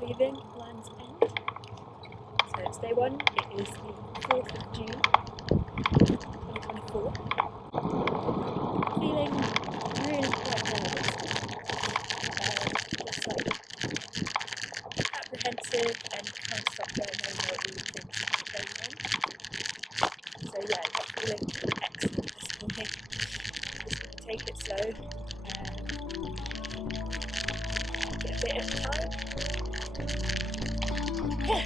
leaving Land's End. So it's day one, it is the 4th of June 2024. Feeling really quite nervous. Just like apprehensive and can't stop going over all the things that are going on. So yeah, not feeling excellent this morning. Just going to take it slow and get a bit of time. Yeah.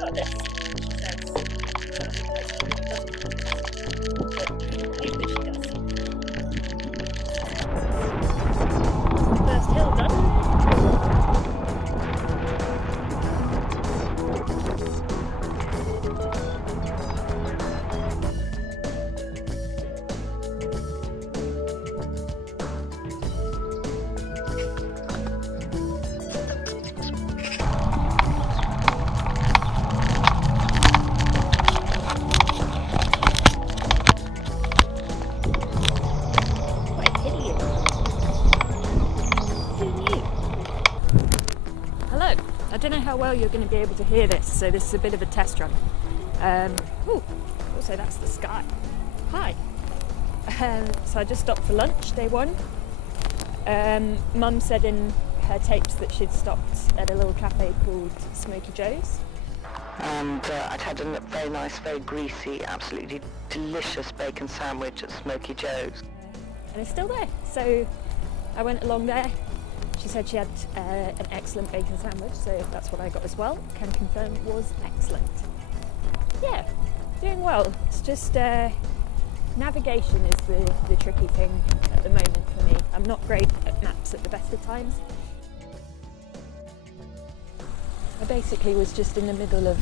Got this. First hill done. I don't know how well you're going to be able to hear this, so this is a bit of a test run. Also that's the sky. Hi. So I just stopped for lunch, day one. Mum said in her tapes that she'd stopped at a little cafe called Smoky Joe's. And I'd had a very nice, very greasy, absolutely delicious bacon sandwich at Smoky Joe's. And it's still there, so I went along there. She said she had an excellent bacon sandwich, so that's what I got as well. Can confirm it was excellent. Yeah, doing well. It's just navigation is the tricky thing at the moment for me. I'm not great at maps at the best of times. I basically was just in the middle of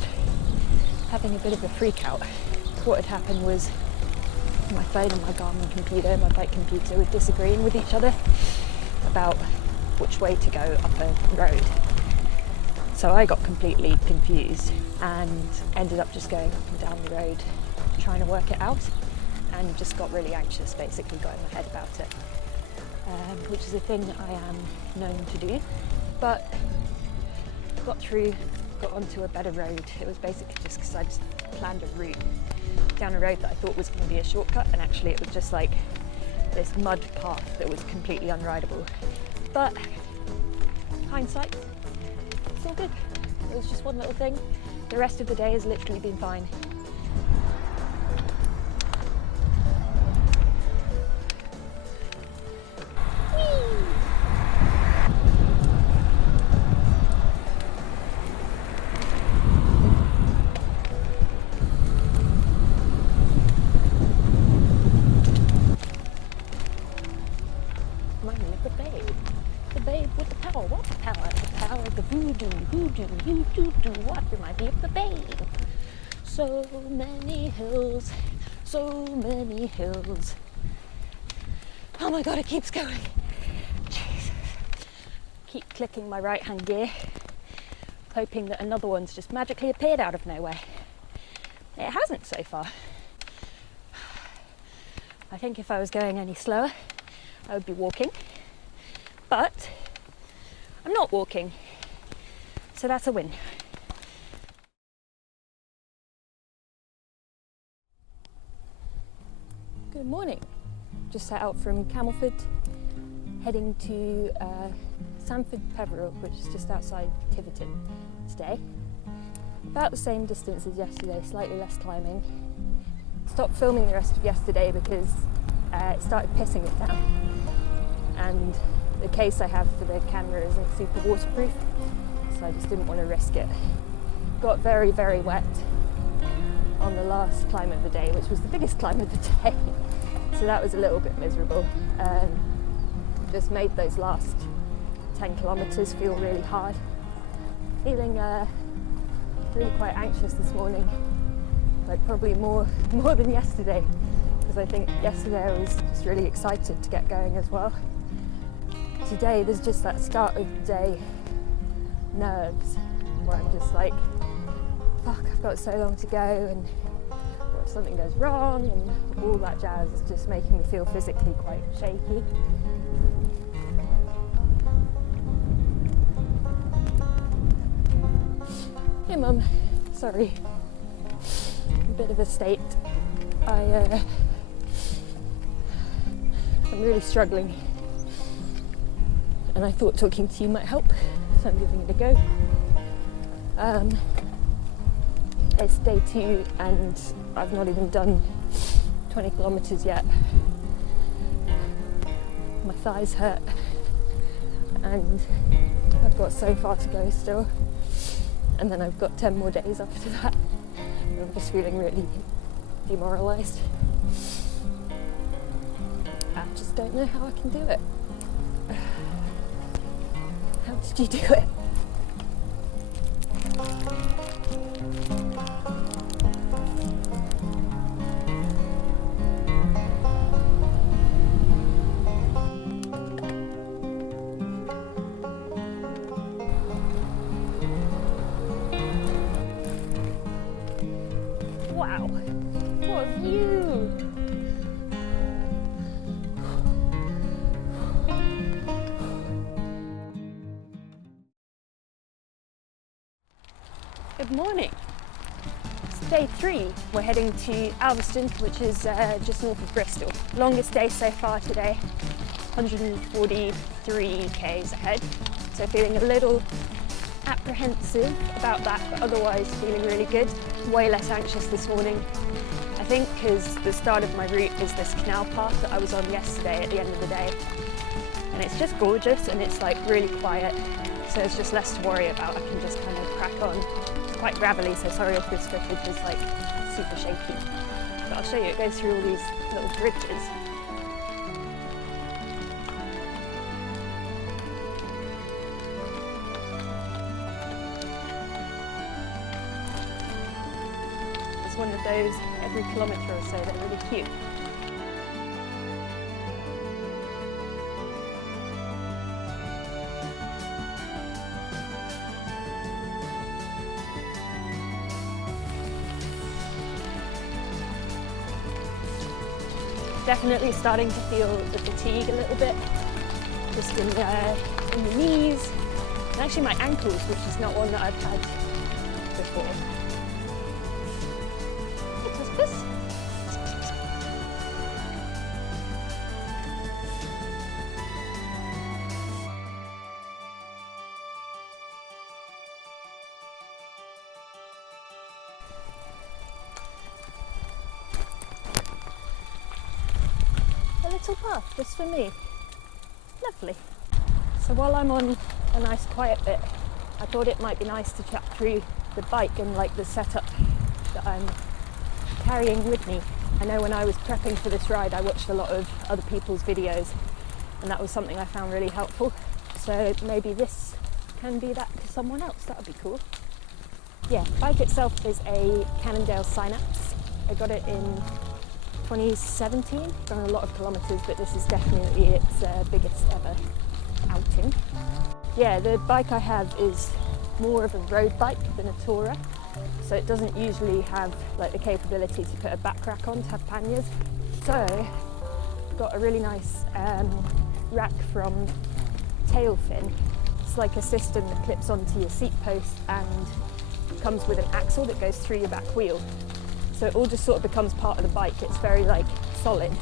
having a bit of a freak out. What had happened was my phone and my Garmin computer, my bike computer, were disagreeing with each other about which way to go up a road. So I got completely confused and ended up just going up and down the road trying to work it out, and just got really anxious, basically got in my head about it, which is a thing that I am known to do. But got through, got onto a better road. It was basically just because I just planned a route down a road that I thought was going to be a shortcut, and actually it was just like this mud path that was completely unrideable. But hindsight, it's all good. It was just one little thing. The rest of the day has literally been fine. What remind me of the babe? So many hills, so many hills. Oh my god, it keeps going. Jesus. Keep clicking my right hand gear, hoping that another one's just magically appeared out of nowhere. It hasn't so far. I think if I was going any slower, I would be walking. But I'm not walking, so that's a win. Good morning. Just set out from Camelford, heading to Sanford Peveril, which is just outside Tiverton today. About the same distance as yesterday, slightly less climbing. Stopped filming the rest of yesterday because it started pissing it down, and the case I have for the camera isn't super waterproof, so I just didn't want to risk it. Got very, very wet on the last climb of the day, which was the biggest climb of the day, so that was a little bit miserable. Just made those last 10 kilometres feel really hard. Feeling really quite anxious this morning, like probably more than yesterday, because I think yesterday I was just really excited to get going as well. Today there's just that start of the day nerves where I'm just like, fuck, I've got so long to go, and what if something goes wrong, and all that jazz is just making me feel physically quite shaky. Hey Mum, sorry, a bit of a state. I'm really struggling, and I thought talking to you might help, so I'm giving it a go. It's day 2 and I've not even done 20 kilometres yet. My thighs hurt and I've got so far to go still, and then I've got 10 more days after that, and I'm just feeling really demoralised. I just don't know how I can do it. How did you do it? Wow, what a view! Good morning. It's day 3. We're heading to Alveston, which is just north of Bristol. Longest day so far today, 143 k's ahead. So feeling a little apprehensive about that, but otherwise feeling really good. Way less anxious this morning, I think, because the start of my route is this canal path that I was on yesterday at the end of the day. And it's just gorgeous, and it's like really quiet, so there's just less to worry about. I can just kind of crack on. It's quite gravelly, so sorry if this footage is like super shaky. But I'll show you, it goes through all these little bridges. It's one of those every kilometre or so that are really cute. Definitely starting to feel the fatigue a little bit, just in the knees, and actually my ankles, which is not one that I've had before. A little path just for me. Lovely. So while I'm on a nice quiet bit, I thought it might be nice to chat through the bike and like the setup that I'm carrying with me. I know when I was prepping for this ride, I watched a lot of other people's videos, and that was something I found really helpful. So maybe this can be that to someone else. That would be cool. Yeah, bike itself is a Cannondale Synapse. I got it in 2017. Done a lot of kilometres, but this is definitely its biggest ever outing. Yeah, the bike I have is more of a road bike than a tourer, so it doesn't usually have like the capability to put a back rack on to have panniers. So got a really nice rack from Tailfin. It's like a system that clips onto your seat post and comes with an axle that goes through your back wheel. So it all just sort of becomes part of the bike. It's very like solid.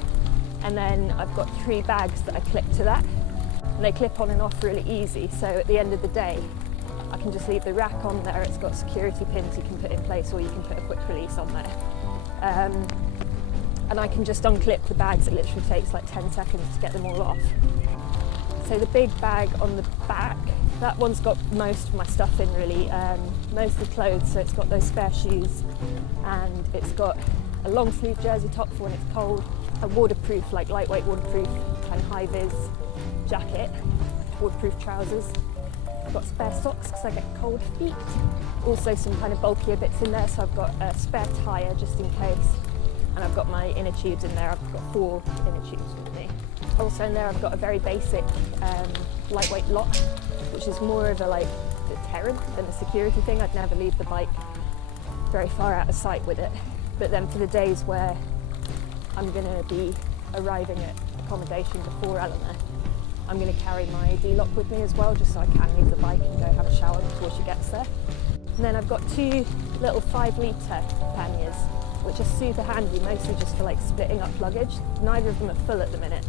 And then I've got 3 bags that I clip to that. And they clip on and off really easy. So at the end of the day, I can just leave the rack on there. It's got security pins you can put in place, or you can put a quick release on there. And I can just unclip the bags. It literally takes like 10 seconds to get them all off. So the big bag on the back, that one's got most of my stuff in really, most of the clothes. So it's got those spare shoes, and it's got a long sleeve jersey top for when it's cold, a waterproof, like lightweight waterproof kind of high vis jacket, waterproof trousers. I've got spare socks because I get cold feet. Also some kind of bulkier bits in there, so I've got a spare tyre just in case. And I've got my inner tubes in there. I've got 4 inner tubes with me. Also in there I've got a very basic lightweight lock, which is more of a like deterrent than a security thing. I'd never leave the bike very far out of sight with it. But then for the days where I'm going to be arriving at accommodation before Eleanor, I'm going to carry my D-lock with me as well, just so I can leave the bike and go have a shower before she gets there. And then I've got 2 little 5-litre panniers, which are super handy, mostly just for like splitting up luggage. Neither of them are full at the minute,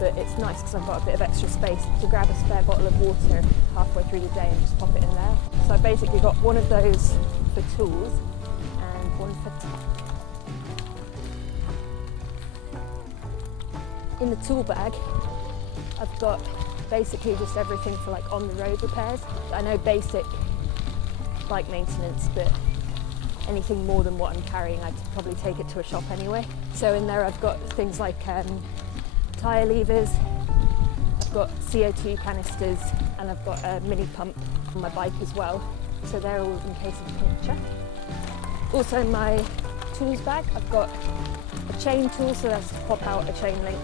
but it's nice because I've got a bit of extra space to grab a spare bottle of water halfway through the day and just pop it in there. So I've basically got one of those for tools and one for in the tool bag, I've got basically just everything for like on the road repairs. I know basic bike maintenance, but anything more than what I'm carrying, I'd probably take it to a shop anyway. So in there I've got things like tyre levers, I've got CO2 canisters, and I've got a mini pump on my bike as well. So they're all in case of puncture. Also in my tools bag, I've got a chain tool, so that's to pop out a chain link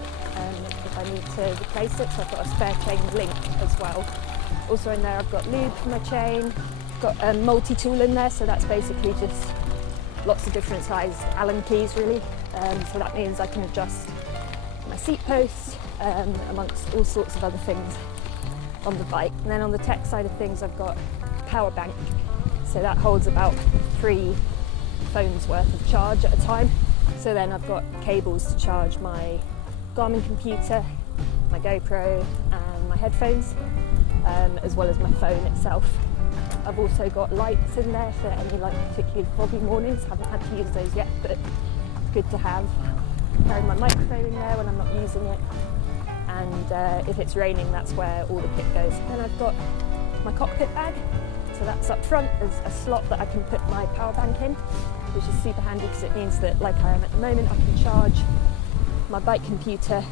if I need to replace it. So I've got a spare chain link as well. Also in there I've got lube for my chain. Got a multi-tool in there, so that's basically just lots of different size Allen keys really. So that means I can adjust my seat post amongst all sorts of other things on the bike. And then on the tech side of things, I've got a power bank, so that holds about 3 phones worth of charge at a time. So then I've got cables to charge my Garmin computer, my GoPro and my headphones, as well as my phone itself. I've also got lights in there for any like particularly foggy mornings. Haven't had to use those yet, but good to have. Carry my microphone in there when I'm not using it, and if it's raining, that's where all the kit goes. Then I've got my cockpit bag, so that's up front. There's a slot that I can put my power bank in, which is super handy because it means that, like I am at the moment, I can charge my bike computer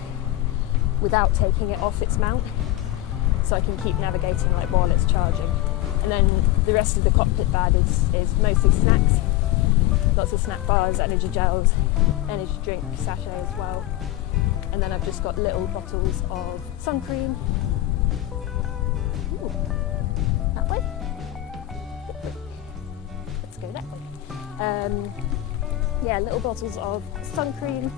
without taking it off its mount, so I can keep navigating like while it's charging. And then the rest of the cockpit bag is mostly snacks. Lots of snack bars, energy gels, energy drink sachet as well. And then I've just got little bottles of sun cream. Ooh, that way? Let's go that way. Yeah, little bottles of sun cream,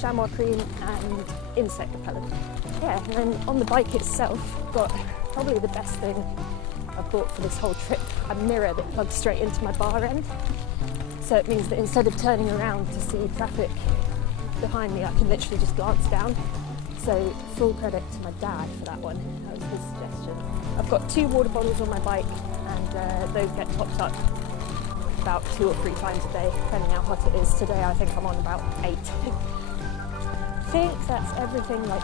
chamois cream and insect repellent. Yeah, and then on the bike itself, I've got probably the best thing I've bought for this whole trip, a mirror that plugs straight into my bar end. So it means that instead of turning around to see traffic behind me, I can literally just glance down. So full credit to my dad for that one. That was his suggestion. I've got 2 water bottles on my bike, and those get topped up about 2 or 3 times a day, depending how hot it is. Today I think I'm on about 8. I think that's everything like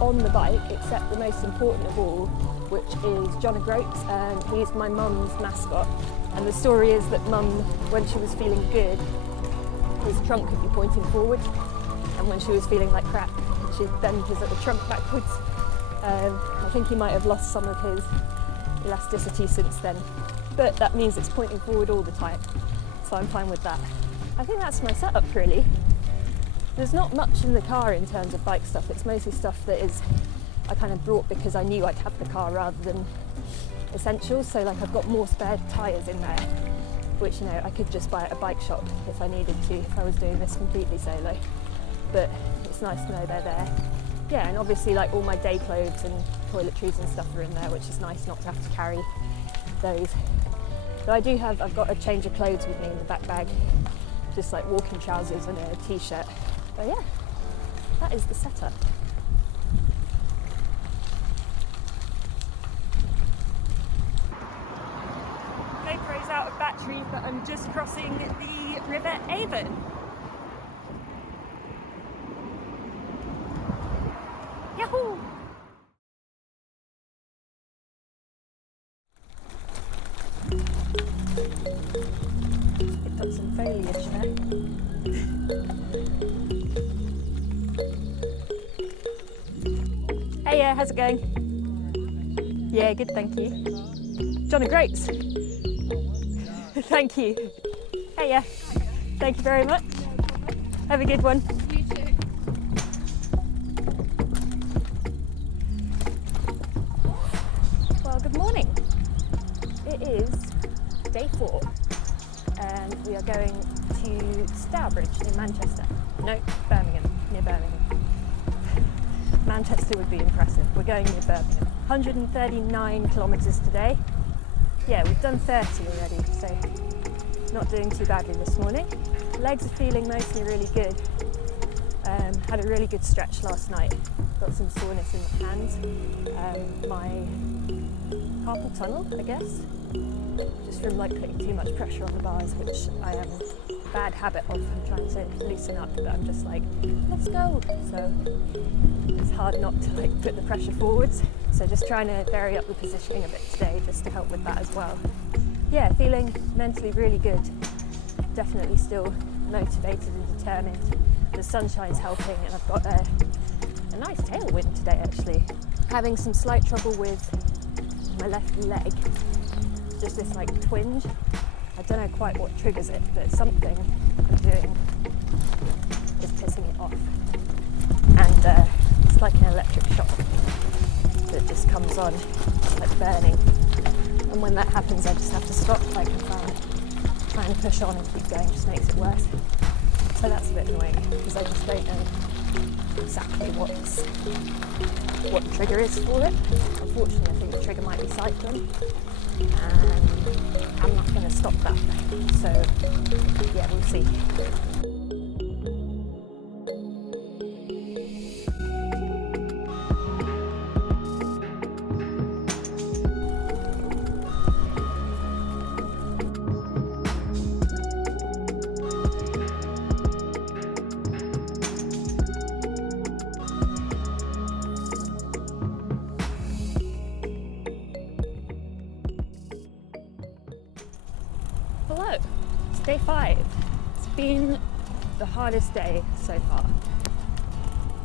on the bike, except the most important of all, which is John O'Groats, and he's my mum's mascot. And the story is that Mum, when she was feeling good, his trunk could be pointing forward, and when she was feeling like crap, she'd bend his little trunk backwards. I think he might have lost some of his elasticity since then, but that means it's pointing forward all the time, so I'm fine with that. I think that's my setup really. There's not much in the car in terms of bike stuff. It's mostly stuff that I kind of brought because I knew I'd have the car rather than essentials. So like I've got more spare tyres in there, which I could just buy at a bike shop if I needed to, if I was doing this completely solo. But it's nice to know they're there. Yeah, and obviously like all my day clothes and toiletries and stuff are in there, which is nice not to have to carry those. But I've got a change of clothes with me in the back bag, just like walking trousers and a t-shirt. But yeah, that is the setup. GoPro's out of battery, but I'm just crossing the River Avon. Yahoo! Picked up some foliage there. Hey, how's it going? Yeah, good, thank you. John and Grapes. Thank you. Hey, thank you very much. Have a good one. You too. Well, good morning. It is day 4 and we are going to Stourbridge in Manchester. No, Birmingham, near Birmingham. Manchester would be impressive. We're going near Birmingham. 139 kilometres today. Yeah, we've done 30 already, so not doing too badly this morning. Legs are feeling mostly really good. Had a really good stretch last night. Got some soreness in the hands. My carpal tunnel, I guess, just from like putting too much pressure on the bars, which I am a bad habit of. I'm trying to loosen up, but I'm just like, let's go. So it's hard not to like put the pressure forwards. So just trying to vary up the positioning a bit today, just to help with that as well. Yeah, feeling mentally really good. Definitely still motivated and determined. The sunshine's helping, and I've got a nice tailwind today actually. Having some slight trouble with my left leg, just this like twinge. I don't know quite what triggers it, but something I'm doing is pissing it off. And it's like an electric shock that just comes on, like burning. And when that happens, I just have to stop, like if I'm trying to push on and keep going, just makes it worse. So that's a bit annoying, because I just don't know exactly what the trigger is for it. Unfortunately, I think the trigger might be cycling, and I'm not going to stop that. So yeah, we'll see. Hello, it's day 5. It's been the hardest day so far.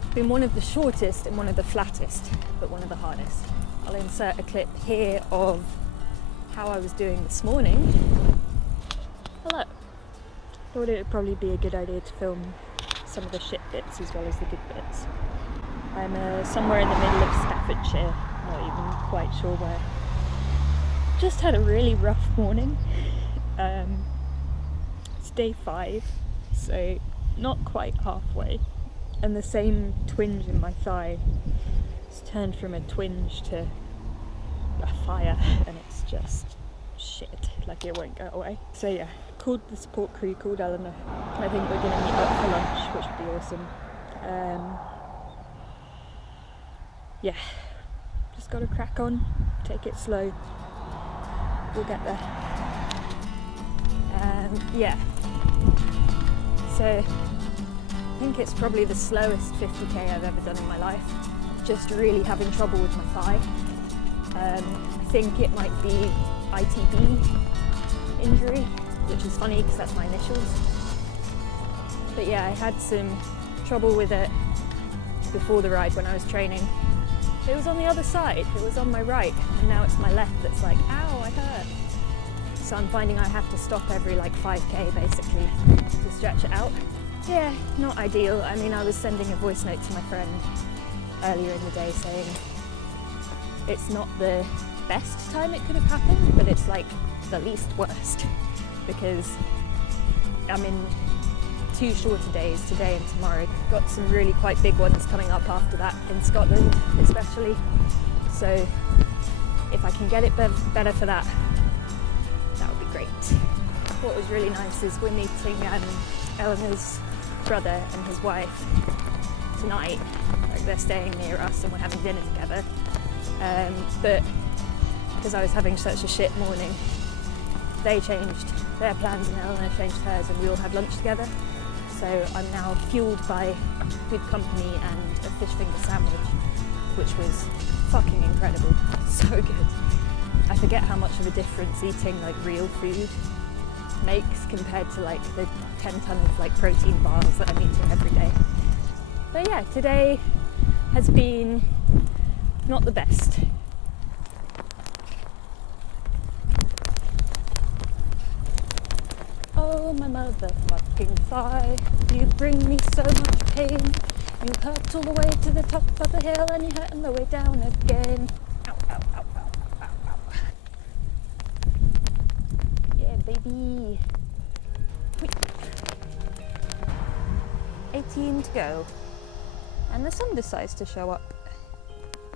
It's been one of the shortest and one of the flattest, but one of the hardest. I'll insert a clip here of how I was doing this morning. Hello. Thought it would probably be a good idea to film some of the shit bits as well as the good bits. I'm somewhere in the middle of Staffordshire, not even quite sure where. Just had a really rough morning. It's day 5, so not quite halfway, and the same twinge in my thigh has turned from a twinge to a fire, and it's just shit, like it won't go away. So yeah, called the support crew, called Eleanor. I think we're going to meet up for lunch, which would be awesome. Yeah, just got to crack on, take it slow, we'll get there. Yeah, so I think it's probably the slowest 50k I've ever done in my life. Just really having trouble with my thigh. I think it might be ITB injury, which is funny because that's my initials. But yeah, I had some trouble with it before the ride when I was training. It was on the other side, it was on my right, and now it's my left that's like, ow, I hurt. So I'm finding I have to stop every like 5k basically to stretch it out. Yeah, not ideal. I mean, I was sending a voice note to my friend earlier in the day saying it's not the best time it could have happened, but it's like the least worst, because I'm in 2 shorter days, today and tomorrow. Got some really quite big ones coming up after that in Scotland especially, so if I can get it better for that, that would be great. What was really nice is we're meeting Eleanor's brother and his wife tonight. Like, they're staying near us and we're having dinner together, but because I was having such a shit morning, they changed their plans and Eleanor changed hers, and we all had lunch together. So I'm now fueled by good company and a fish finger sandwich, which was fucking incredible. So good. I forget how much of a difference eating like real food makes compared to like the 10 ton of like protein bars that I'm eating every day. But yeah, today has been not the best. Oh my motherfucking thigh, you bring me so much pain. You hurt all the way to the top of the hill and you hurt on the way down again. Ow, ow, ow, ow, ow, ow. Yeah, baby. Whee. 18 to go. And the sun decides to show up.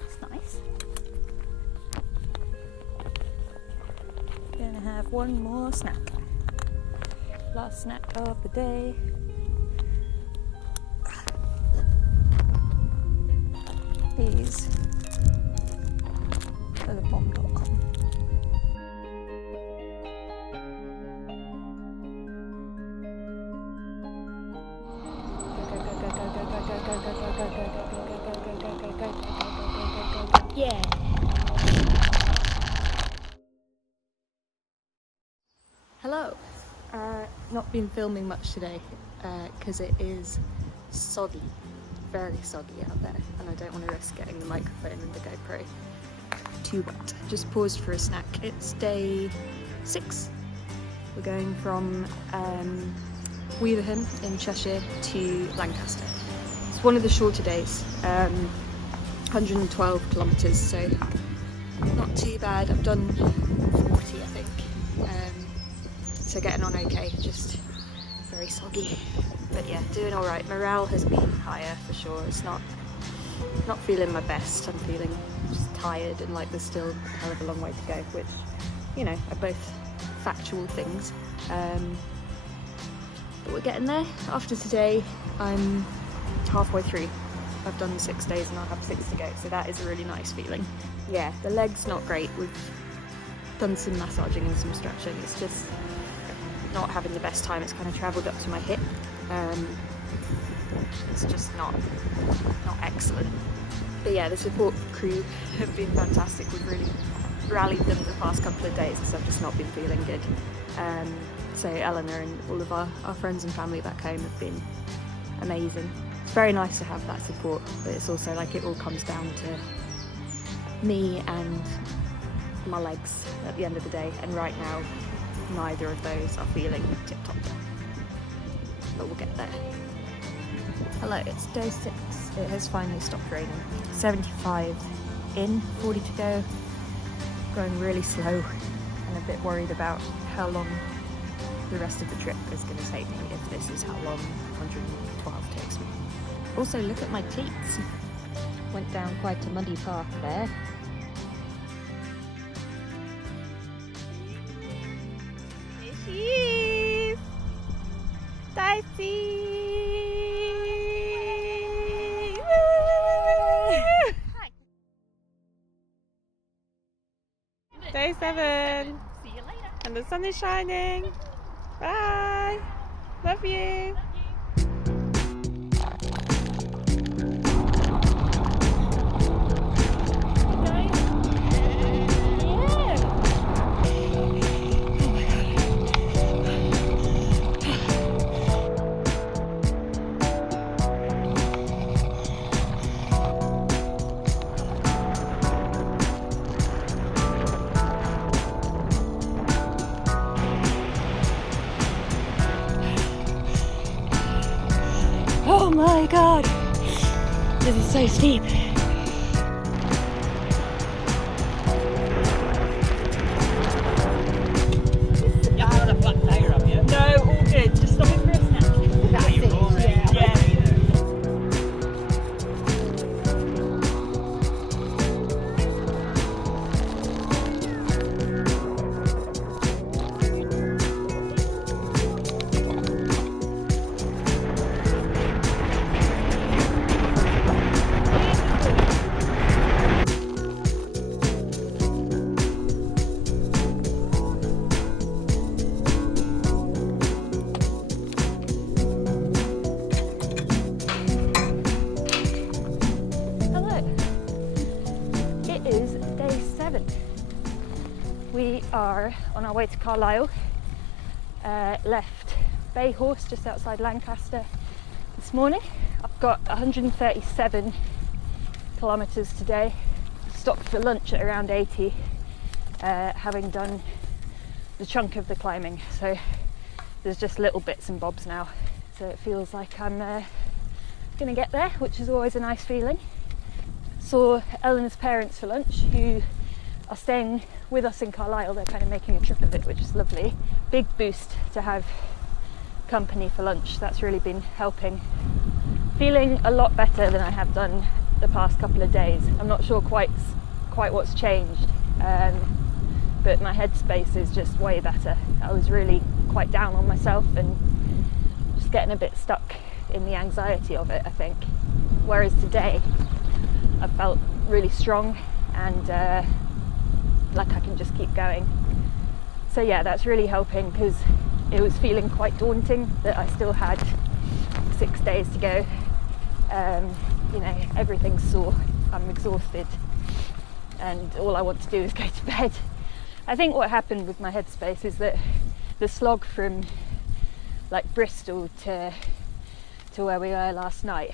It's nice. Gonna have one more snack. Last snack of the day. These are the bomb.com. Yeah. Hello. Not been filming much today because it is soggy, very soggy out there, and I don't want to risk getting the microphone and the GoPro too wet. Just paused for a snack. It's day 6. We're going from Weaverham in Cheshire to Lancaster. It's one of the shorter days, 112 kilometres, so not too bad. I've done 40, I think. So getting on okay, just very soggy. But yeah, doing all right. Morale has been higher for sure. It's not feeling my best. I'm feeling just tired and like there's still a hell of a long way to go, which, you know, are both factual things. But we're getting there. After today, I'm halfway through. I've done 6 days and I'll have 6 to go, so that is a really nice feeling. Yeah, the leg's not great. We've done some massaging and some stretching. It's just not having the best time. It's kind of travelled up to my hip. It's just not excellent. But yeah, the support crew have been fantastic. We've really rallied them the past couple of days because I've just not been feeling good. So Eleanor and all of our friends and family back home have been amazing. It's very nice to have that support, but it's also like it all comes down to me and my legs at the end of the day, and right now neither of those are feeling tip-top, but we'll get there. Hello, it's day 6. It has finally stopped raining. 75 in, 40 to go. Going really slow and a bit worried about how long the rest of the trip is going to take me, if this is how long 112 takes me. Also, look at my cleats. Went down quite a muddy path there. Here she is! Dicey! Hi! Day 7. See you later! And the sun is shining. Bye. Love you. Oh my god, this is so steep. You having a flat tire up here? No, all good. Just stopping for a snack. That's it, yeah. We are on our way to Carlisle. Left Bay Horse just outside Lancaster this morning. I've got 137 kilometres today. Stopped for lunch at around 80, having done the chunk of the climbing. So there's just little bits and bobs now. So it feels like I'm going to get there, which is always a nice feeling. Saw Eleanor's parents for lunch, who are staying with us in Carlisle. They're kind of making a trip of it, which is lovely. Big boost to have company for lunch. That's really been helping. Feeling a lot better than I have done the past couple of days. I'm not sure quite what's changed, but my headspace is just way better. I was really quite down on myself and just getting a bit stuck in the anxiety of it, I think. Whereas today I felt really strong and like I can just keep going. So yeah, that's really helping, because it was feeling quite daunting that I still had 6 days to go. You know, everything's sore, I'm exhausted, and all I want to do is go to bed. I think what happened with my headspace is that the slog from like Bristol to where we were last night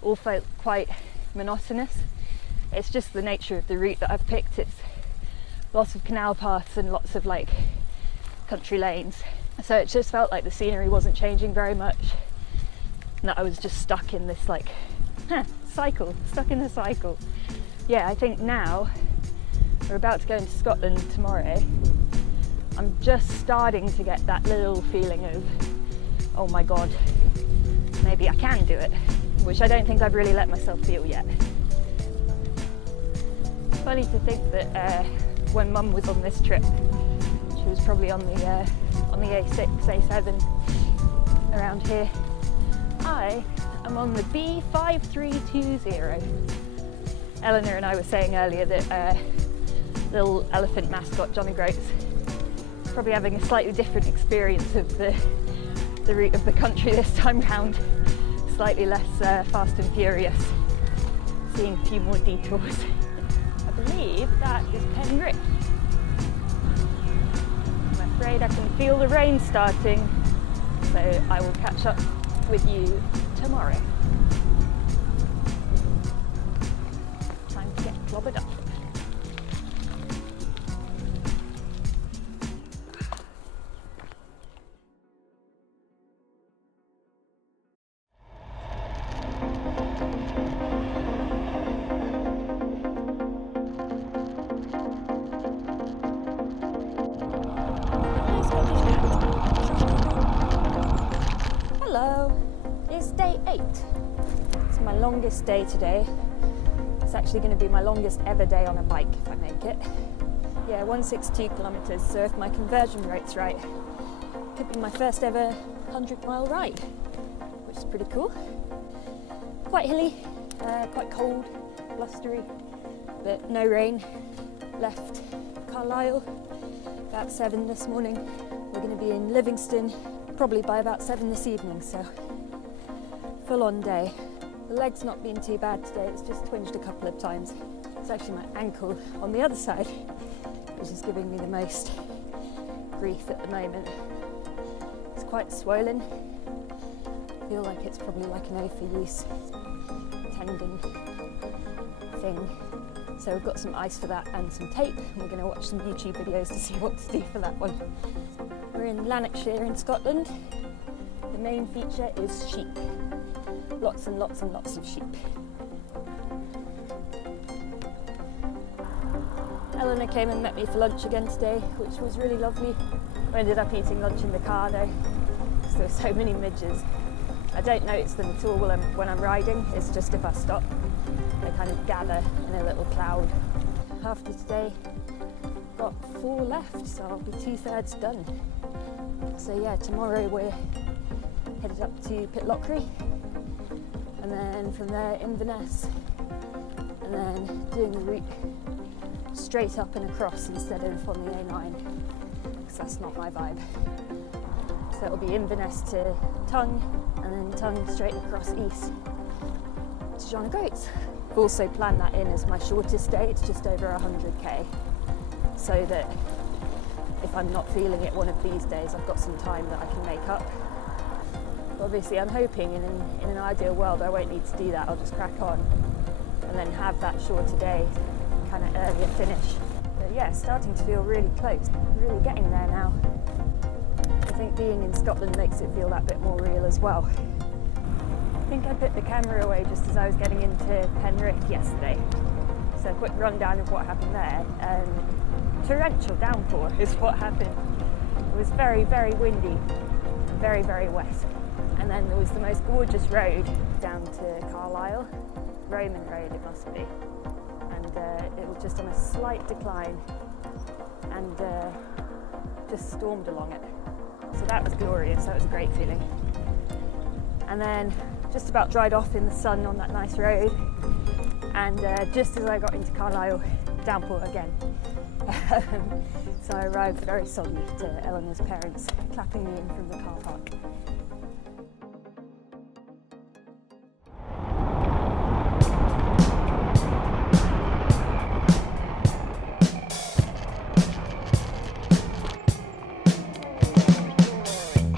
all felt quite monotonous. It's just the nature of the route that I've picked. It's lots of canal paths and lots of like country lanes, so it just felt like the scenery wasn't changing very much, and that I was just stuck in this like stuck in the cycle. Yeah, I think now we're about to go into Scotland tomorrow. I'm just starting to get that little feeling of, oh my god, maybe I can do it, which I don't think I've really let myself feel yet. Funny to think that when Mum was on this trip, she was probably on the A6, A7 around here. I am on the B5320. Eleanor and I were saying earlier that little elephant mascot Johnny Groats probably having a slightly different experience of the route of the country this time round. Slightly less fast and furious, seeing a few more detours. I believe that is Penrith. I'm afraid I can feel the rain starting, so I will catch up with you tomorrow. Time to get clobbered up. Hello, it's day 8. It's my longest day today. It's actually going to be my longest ever day on a bike if I make it. Yeah, 162 kilometres, so if my conversion rate's right, it could be my first ever 100-mile ride, which is pretty cool. Quite hilly, quite cold, blustery, but no rain. Left Carlisle about 7 this morning. We're going to be in Livingston probably by about 7 this evening, so full on day. The leg's not been too bad today, it's just twinged a couple of times. It's actually my ankle on the other side which is giving me the most grief at the moment. It's quite swollen. I feel like it's probably like an overuse tendon thing. So we've got some ice for that and some tape, and we're going to watch some YouTube videos to see what to do for that one. We're in Lanarkshire in Scotland. The main feature is sheep. lots and lots and lots of sheep. Eleanor came and met me for lunch again today, which was really lovely. We ended up eating lunch in the car though, because there were so many midges. I don't notice them at all when I'm riding, it's just if I stop, they kind of gather in a little cloud. After today, got 4 left, so I'll be 2/3 done. So yeah, tomorrow we're headed up to Pitlochry, and then from there Inverness, and then doing the route straight up and across instead of on the A9, because that's not my vibe. So it'll be Inverness to Tongue, and then Tongue straight across east to John O'Groats. I've also planned that in as my shortest day. It's just over 100k, so that if I'm not feeling it one of these days, I've got some time that I can make up. Obviously I'm hoping in an ideal world I won't need to do that, I'll just crack on and then have that shorter day, kind of earlier finish. But yeah, starting to feel really close, really getting there now. I think being in Scotland makes it feel that bit more real as well. I think I put the camera away just as I was getting into Penrith yesterday. So a quick rundown of what happened there. Torrential downpour is what happened. It was very, very windy, very, very wet. And then there was the most gorgeous road down to Carlisle, Roman Road it must be. And it was just on a slight decline and just stormed along it. So that was glorious, that was a great feeling. And then just about dried off in the sun on that nice road, and just as I got into Carlisle, downpour again. So I arrived very soggy to Eleanor's parents, clapping me in from the car park.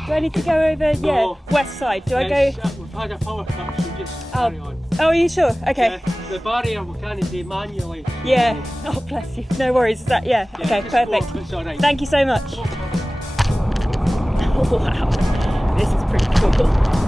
Do I need to go over, No. west side? Do I go? We've had a power cut, so just carry on. Oh, are you sure? Okay. Yeah, the barrier we can't do manually. Yeah. Oh, bless you. No worries. Is that, yeah. Okay, just perfect. Go, it's all right. Thank you so much. Oh, wow. This is pretty cool.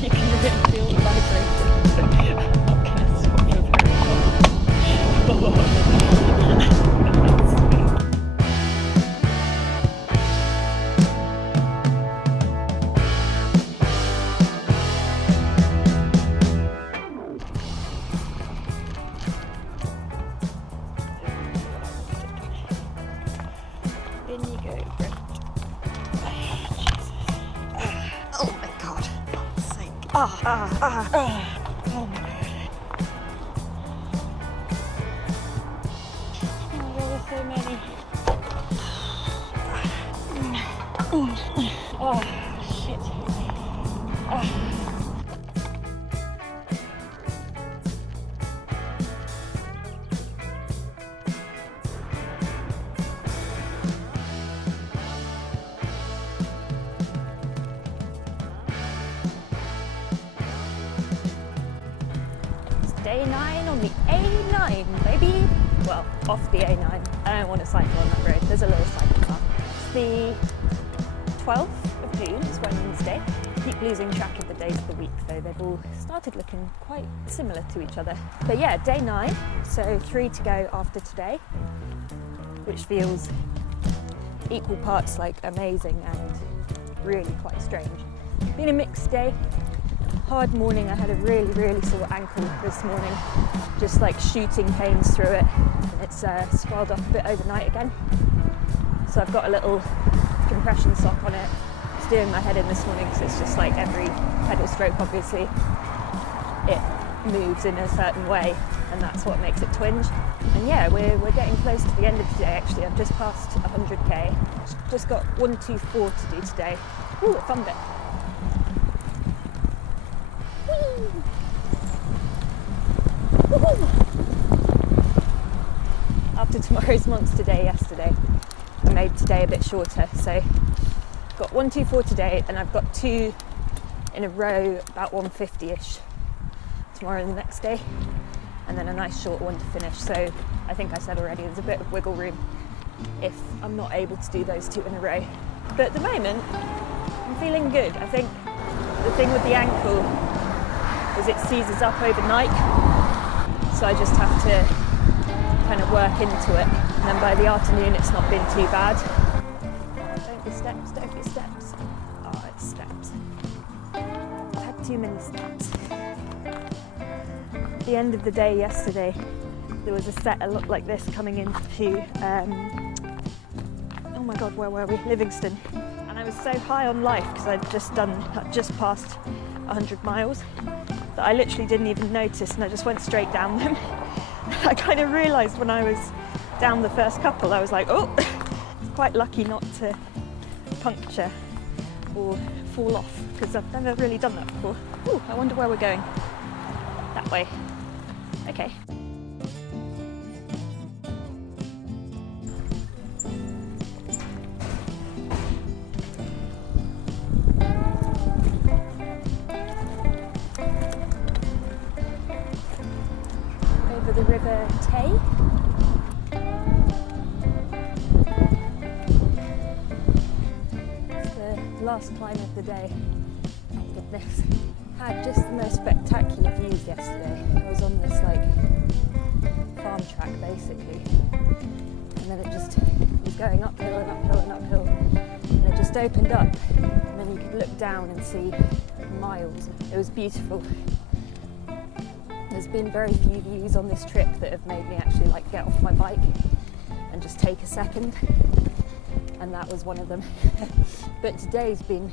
You can really feel the vibration. I'm not gonna stop for very long. In you go, Brent. Oh my god. God's sake. Oh my god. Oh, there were so many. Oh, shit. It's day 9 on the A9, baby. Well, off the A9. I don't want to cycle on that road. There's a little cycle path. It's the 12th of June, it's Wednesday. I keep losing track of the days of the week though, they've all started looking quite similar to each other. But yeah, day 9, so 3 to go after today, which feels equal parts like amazing and really quite strange. Been a mixed day, hard morning. I had a really, really sore ankle this morning, just like shooting pains through it. It's swelled up a bit overnight again. So I've got a little compression sock on it. It's doing my head in this morning because it's just like every pedal stroke, obviously, it moves in a certain way and that's what makes it twinge. And yeah, we're getting close to the end of today actually. I've just passed 100k. Just got 124 to do today. Ooh, a fun bit. Woo! After tomorrow's monster day yesterday, I made today a bit shorter, so got got 124 today, and I've got 2 in a row about 150-ish tomorrow and the next day, and then a nice short one to finish. So I think I said already there's a bit of wiggle room if I'm not able to do those 2 in a row. But at the moment, I'm feeling good. I think the thing with the ankle is it seizes up overnight, so I just have to kind of work into it, and then by the afternoon it's not been too bad. Don't be steps, don't be steps. Oh, it's steps. I've had too many steps. At the end of the day yesterday, there was a set that looked like this coming into, oh my God, where were we? Livingston. And I was so high on life because I'd just passed 100 miles that I literally didn't even notice, and I just went straight down them. I kind of realised when I was down the first couple, I was like, oh, it's quite lucky not to puncture or fall off, because I've never really done that before. Ooh, I wonder where we're going. That way. Okay. Over the River Tay. It's the last climb of the day. Oh goodness. Had just the most spectacular views yesterday. I was on this like farm track basically, and then it just was going uphill and uphill and uphill, and it just opened up, and then you could look down and see miles. It was beautiful. There's been very few views on this trip that have made me actually like get off my bike and just take a second, and that was one of them. But today's been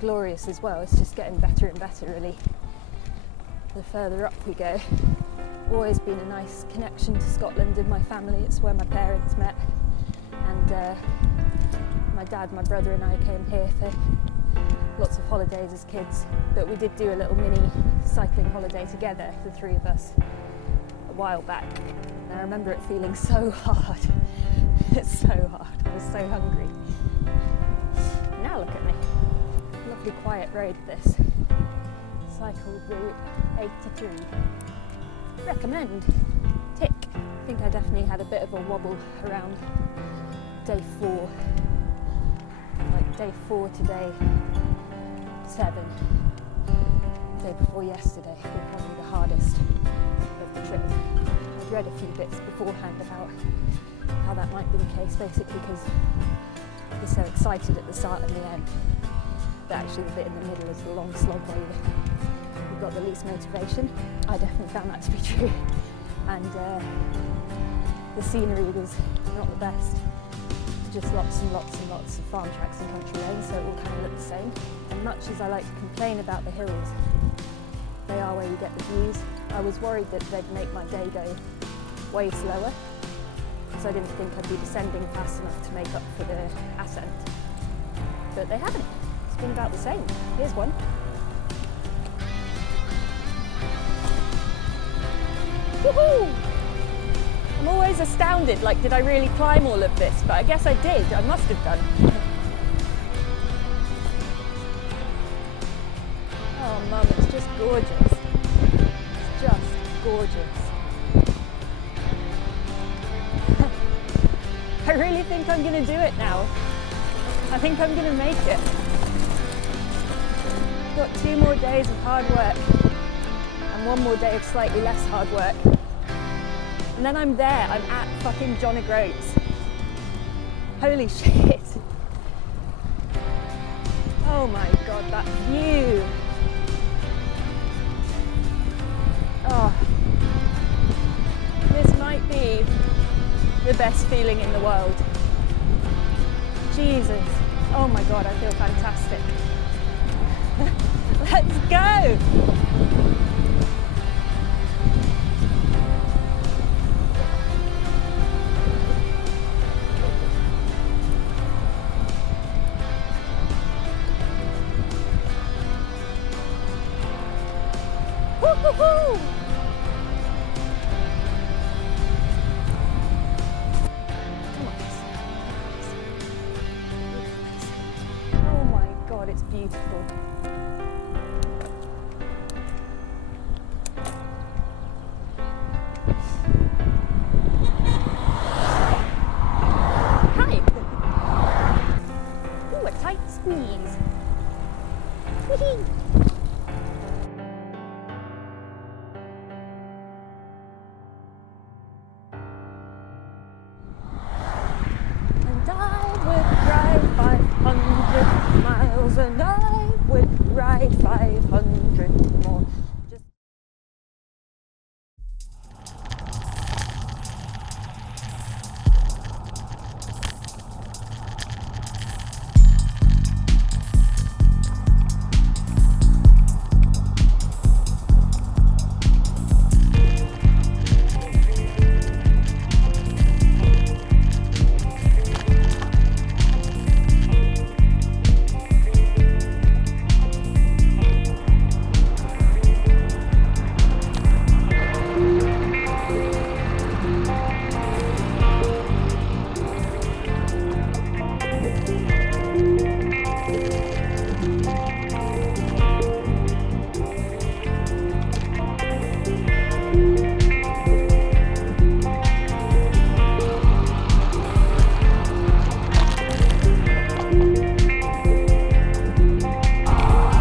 glorious as well. It's just getting better and better really the further up we go. Always been a nice connection to Scotland and my family. It's where my parents met, and my dad, my brother and I came here for lots of holidays as kids, but we did do a little mini cycling holiday together, the 3 of us, a while back, and I remember it feeling so hard. It's so hard. I was so hungry. Now look at me. Lovely quiet road this. Cycle route 83. Recommend. Tick. I think I definitely had a bit of a wobble around day 4. Like day 4 to day 7. Day before yesterday was probably the hardest of the trip. I'd read a few bits beforehand about how that might be the case, basically because you're so excited at the start and the end. But actually the bit in the middle is the long slog where you've got the least motivation. I definitely found that to be true. And the scenery was not the best. Just lots and lots and lots of farm tracks and country lanes, so it all kind of looked the same. And much as I like to complain about the hills, they are where you get the views. I was worried that they'd make my day go way slower, because I didn't think I'd be descending fast enough to make up for the ascent. But they haven't. It's been about the same. Here's one. Woohoo! I'm always astounded, like, did I really climb all of this? But I guess I did. I must have done. Oh, Mum, it's just gorgeous. It's just gorgeous. I really think I'm going to do it now. I think I'm going to make it. I've got 2 more days of hard work and 1 more day of slightly less hard work. And then I'm there, I'm at fucking John O'Groats. Holy shit. Oh my God, that view. Oh. This might be the best feeling in the world. Jesus. Oh my God, I feel fantastic. Let's go. Woo-hoo-hoo! Come on. God, it's beautiful. Hi! Ooh, a tight squeeze. Whee! And I would ride 500 miles, and I would ride 500 more. Just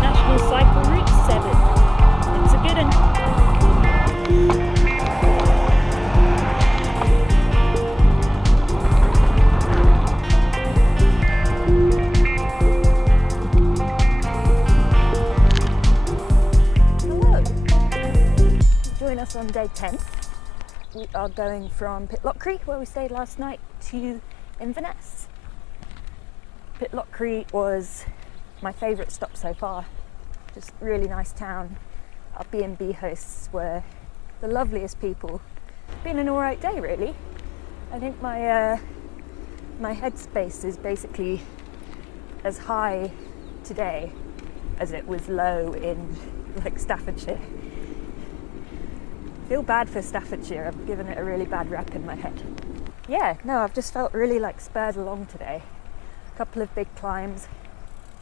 National Cycle Route 7. It's a good one. Hello. Join us on day 10. We are going from Pitlochry, where we stayed last night, to Inverness. Pitlochry was my favourite stop so far. Just really nice town. Our B&B hosts were the loveliest people. Been an alright day really. I think my headspace is basically as high today as it was low in like Staffordshire. Feel bad for Staffordshire, I've given it a really bad rap in my head. Yeah, no, I've just felt really like spurred along today. A couple of big climbs.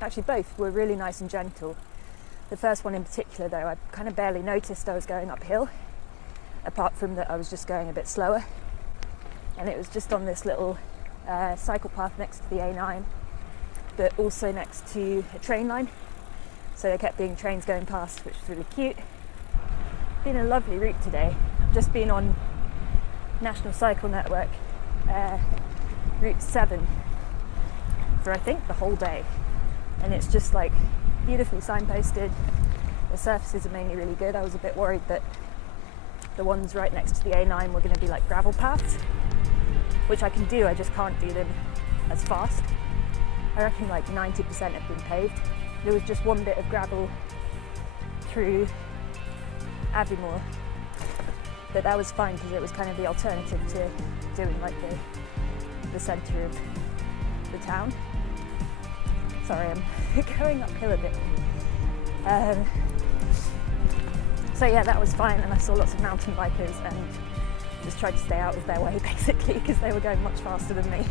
Actually both were really nice and gentle. The first one in particular though, I kind of barely noticed I was going uphill, apart from that I was just going a bit slower. And it was just on this little cycle path next to the A9, but also next to a train line. So there kept being trains going past, which was really cute. Been a lovely route today. Just been on National Cycle Network, Route 7, for I think the whole day. And it's just like beautifully signposted. The surfaces are mainly really good. I was a bit worried that the ones right next to the A9 were going to be like gravel paths, which I can do, I just can't do them as fast. I reckon like 90% have been paved. There was just one bit of gravel through Aviemore, but that was fine because it was kind of the alternative to doing like the centre of the town. Sorry, I'm going uphill a bit. So yeah, that was fine, and I saw lots of mountain bikers and just tried to stay out of their way basically because they were going much faster than me.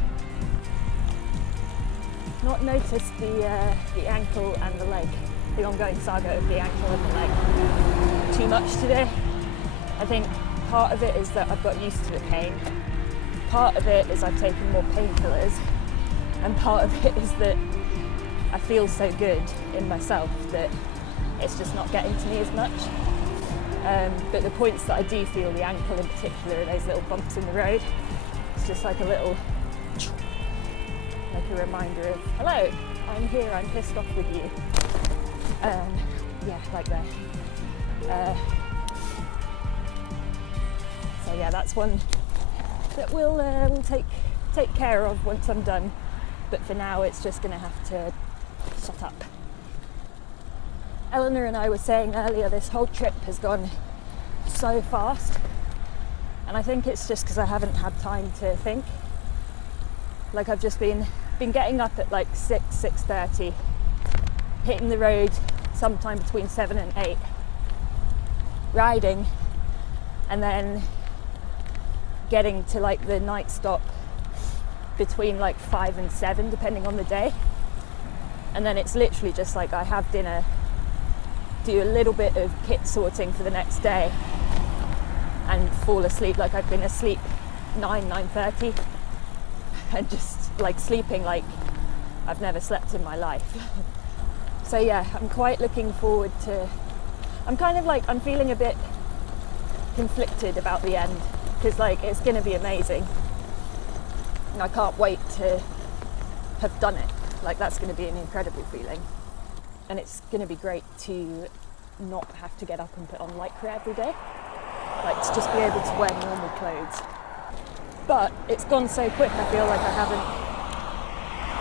Not noticed the ankle and the leg, the ongoing saga of the ankle and the leg too much today. I think part of it is that I've got used to the pain, part of it is I've taken more painkillers, and part of it is that I feel so good in myself that it's just not getting to me as much. But the points that I do feel, the ankle in particular, are those little bumps in the road. It's just like a little, like a reminder of, hello, I'm here, I'm pissed off with you. Yeah, like there. So yeah, that's one that we'll take care of once I'm done. But for now, it's just going to have to shut up. Eleanor and I were saying earlier, this whole trip has gone so fast, and I think it's just because I haven't had time to think. Like I've just been getting up at like 6:30, hitting the road sometime between 7 and 8, riding, and then getting to like the night stop between like 5 and 7 depending on the day. and then it's literally just like I have dinner, do a little bit of kit sorting for the next day, and fall asleep. Like I've been asleep 9:30 and just like sleeping like I've never slept in my life. So yeah, I'm quite looking forward to, I'm feeling a bit conflicted about the end, because like it's going to be amazing and I can't wait to have done it. Like that's going to be an incredible feeling, and it's going to be great to not have to get up and put on lycra every day, like to just be able to wear normal clothes. But it's gone so quick, I feel like I haven't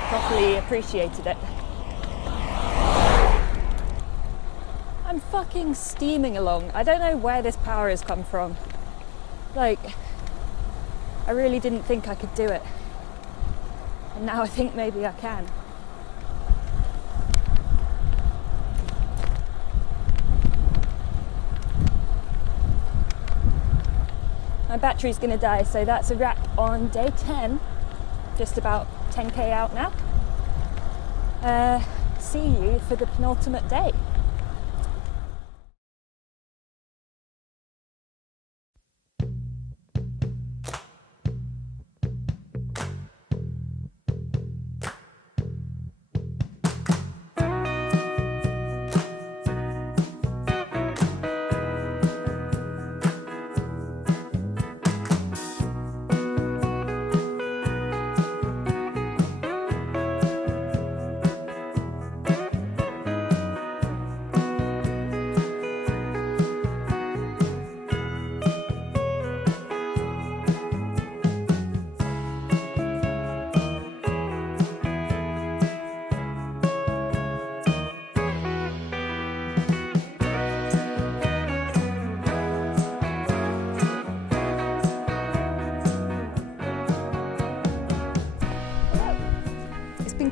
properly appreciated it. I'm fucking steaming along. I don't know where this power has come from. Like, I really didn't think I could do it. And now I think maybe I can. My battery's gonna die, so that's a wrap on day 10. Just about 10k out now. See you for the penultimate day.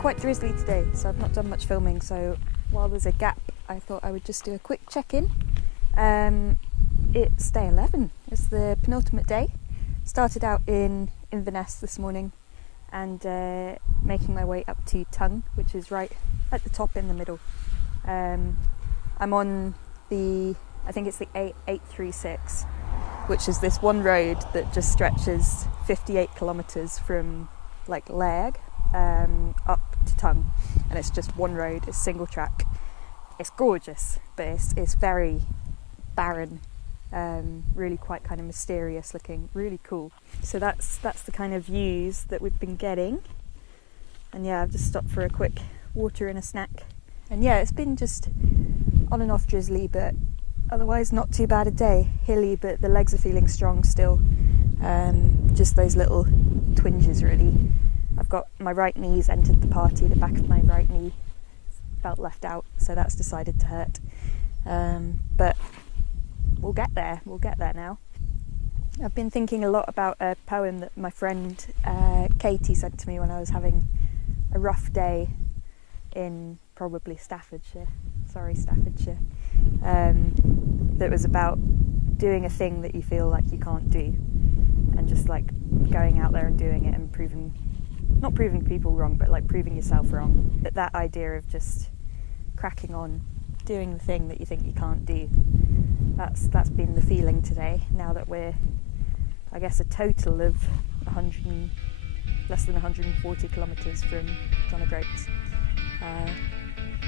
Quite drizzly today, so I've not done much filming, so while there's a gap I thought I would just do a quick check-in. It's day 11, it's the penultimate day. Started out in Inverness this morning and making my way up to Tongue, which is right at the top in the middle. I'm on I think it's the 836, which is this one road that just stretches 58 kilometres from like Leg up to Tongue, and it's just one road, it's single track. It's gorgeous, but it's very barren, really quite kind of mysterious looking, really cool. So that's the kind of views that we've been getting. And yeah, I've just stopped for a quick water and a snack. And yeah, it's been just on and off drizzly, but otherwise not too bad a day. Hilly, but the legs are feeling strong still. Just those little twinges really. I've got my right knee's entered the party, the back of my right knee felt left out, so that's decided to hurt. But we'll get there now. I've been thinking a lot about a poem that my friend Katie sent to me when I was having a rough day in probably Staffordshire, that was about doing a thing that you feel like you can't do, and just like going out there and doing it and not proving people wrong, but like proving yourself wrong. But that idea of just cracking on, doing the thing that you think you can't do, that's been the feeling today, now that we're, I guess, a total of less than 140 kilometres from Donegroats,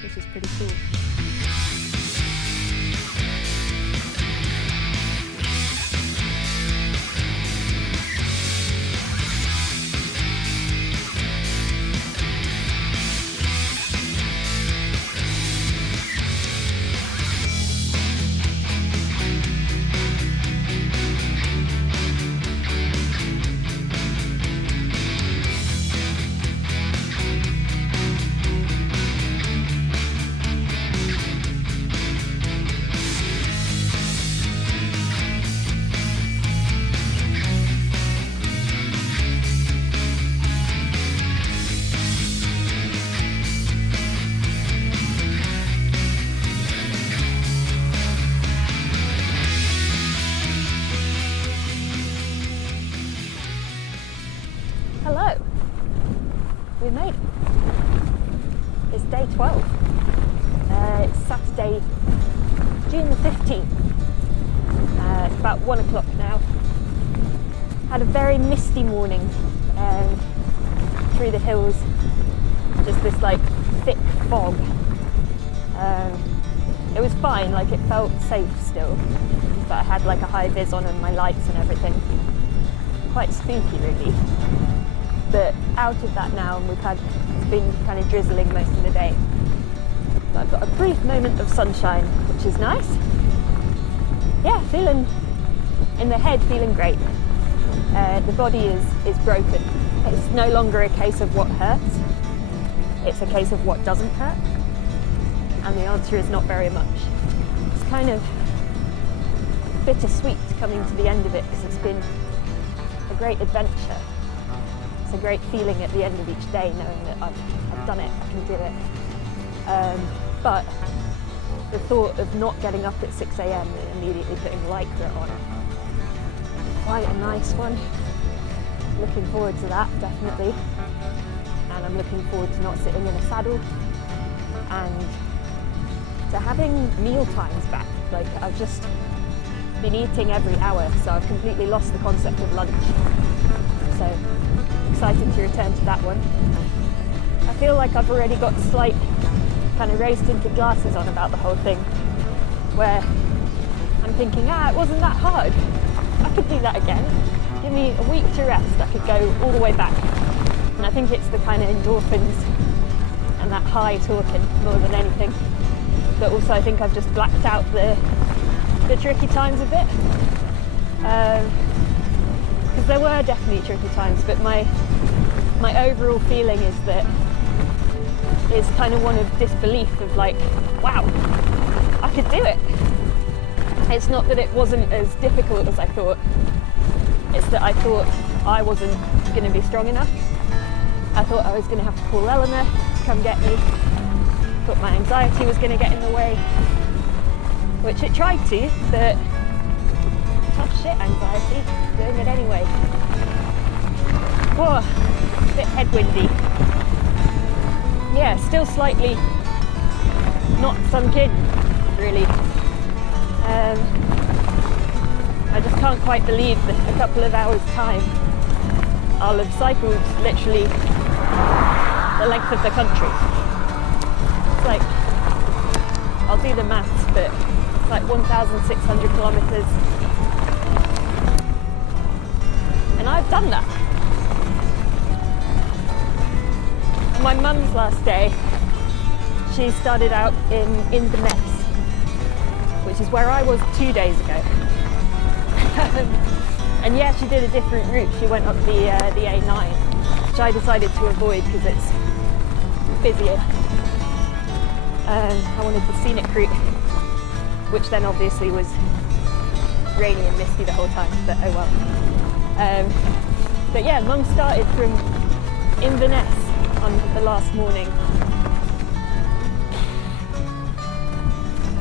which is pretty cool. 12. It's Saturday, June the 15th. It's about 1 o'clock now. Had a very misty morning through the hills, just this like thick fog. It was fine, like it felt safe still, but I had like a high vis on and my lights and everything. Quite spooky really. But out of that now, and it's been kind of drizzling most of the day. So I've got a brief moment of sunshine, which is nice. Yeah, feeling in the head, feeling great. The body is broken. It's no longer a case of what hurts. It's a case of what doesn't hurt. And the answer is not very much. It's kind of bittersweet coming to the end of it because it's been a great adventure. It's a great feeling at the end of each day knowing that I've done it, I can do it. But the thought of not getting up at 6 a.m. and immediately putting Lycra on, quite a nice one. Looking forward to that, definitely. And I'm looking forward to not sitting in a saddle and to having meal times back. Like, I've just been eating every hour, so I've completely lost the concept of lunch. So, excited to return to that one. I feel like I've already got slight kind of rose-tinted glasses on about the whole thing, where I'm thinking, it wasn't that hard. I could do that again. Give me a week to rest, I could go all the way back. And I think it's the kind of endorphins and that high talking more than anything. But also I think I've just blacked out the tricky times a bit. Because there were definitely tricky times, but my overall feeling is that it's kind of one of disbelief of like, wow, I could do it. It's not that it wasn't as difficult as I thought. It's that I thought I wasn't going to be strong enough. I thought I was going to have to call Eleanor to come get me. Thought my anxiety was going to get in the way, which it tried to, but tough shit anxiety, doing it anyway. Oh, a bit headwindy. Yeah, still slightly not sunk in, really. I just can't quite believe that in a couple of hours' time I'll have cycled literally the length of the country. It's like, I'll do the maths, but it's like 1,600 kilometres. And I've done that. On my mum's last day, she started out in Inverness, which is where I was 2 days ago. And yeah, she did a different route. She went up the A9, which I decided to avoid because it's busier. I wanted the scenic route, which then obviously was rainy and misty the whole time, but oh well. But yeah, Mum started from Inverness on the last morning.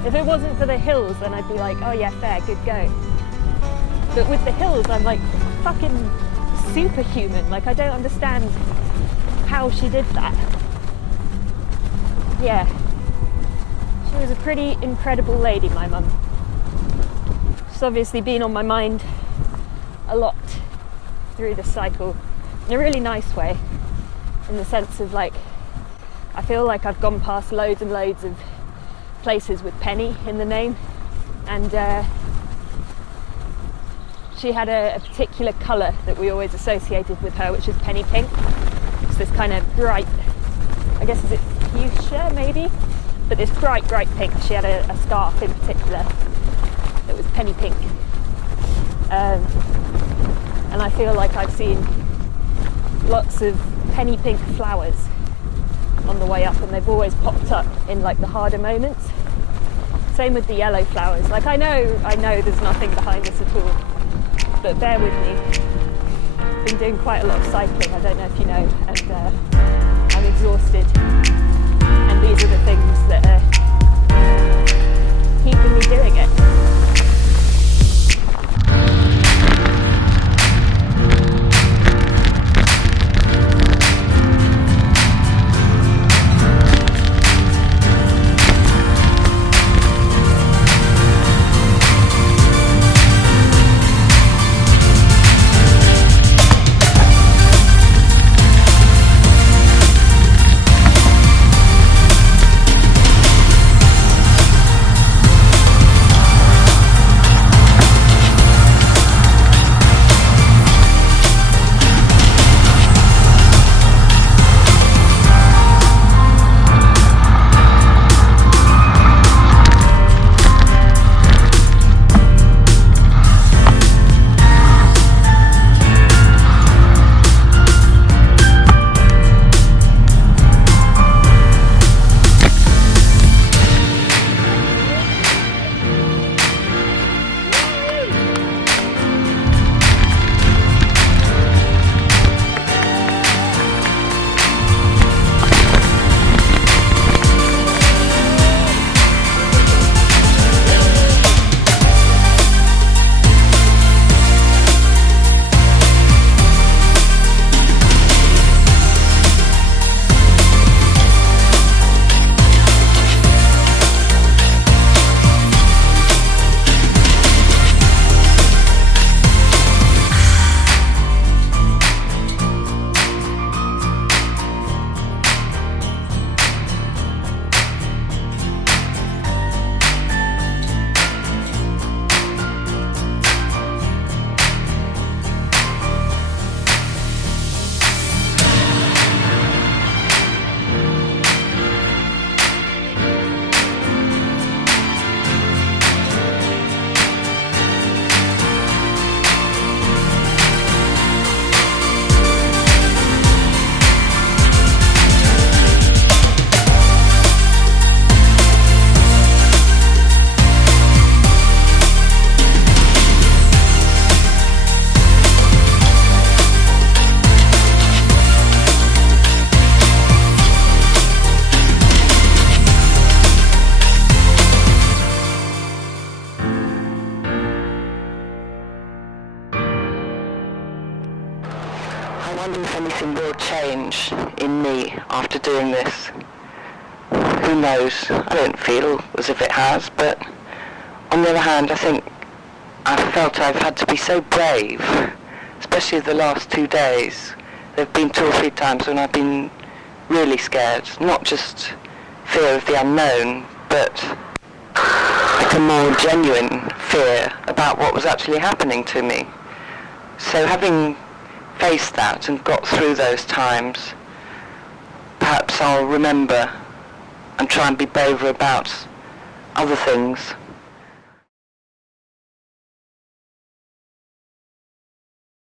If it wasn't for the hills, then I'd be like, oh yeah, fair, good go. But with the hills, I'm like fucking superhuman. Like, I don't understand how she did that. Yeah. She was a pretty incredible lady, my mum. She's obviously been on my mind a lot through the cycle, in a really nice way, in the sense of like, I feel like I've gone past loads and loads of places with Penny in the name, and she had a particular colour that we always associated with her, which is penny pink. It's this kind of bright, I guess is it fuchsia maybe? But this bright pink. She had a scarf in particular that was penny pink. And I feel like I've seen lots of penny pink flowers on the way up, and they've always popped up in like the harder moments. Same with the yellow flowers. Like I know there's nothing behind this at all, but bear with me. I've been doing quite a lot of cycling, I don't know if you know, and I'm exhausted. And these are the things that are keeping me doing it. anything will change in me after doing this. Who knows? I don't feel as if it has, but on the other hand, I think I've felt I've had to be so brave, especially the last 2 days. There have been 2 or 3 times when I've been really scared, not just fear of the unknown, but like a more genuine fear about what was actually happening to me. So having faced that and got through those times, perhaps I'll remember and try and be braver about other things.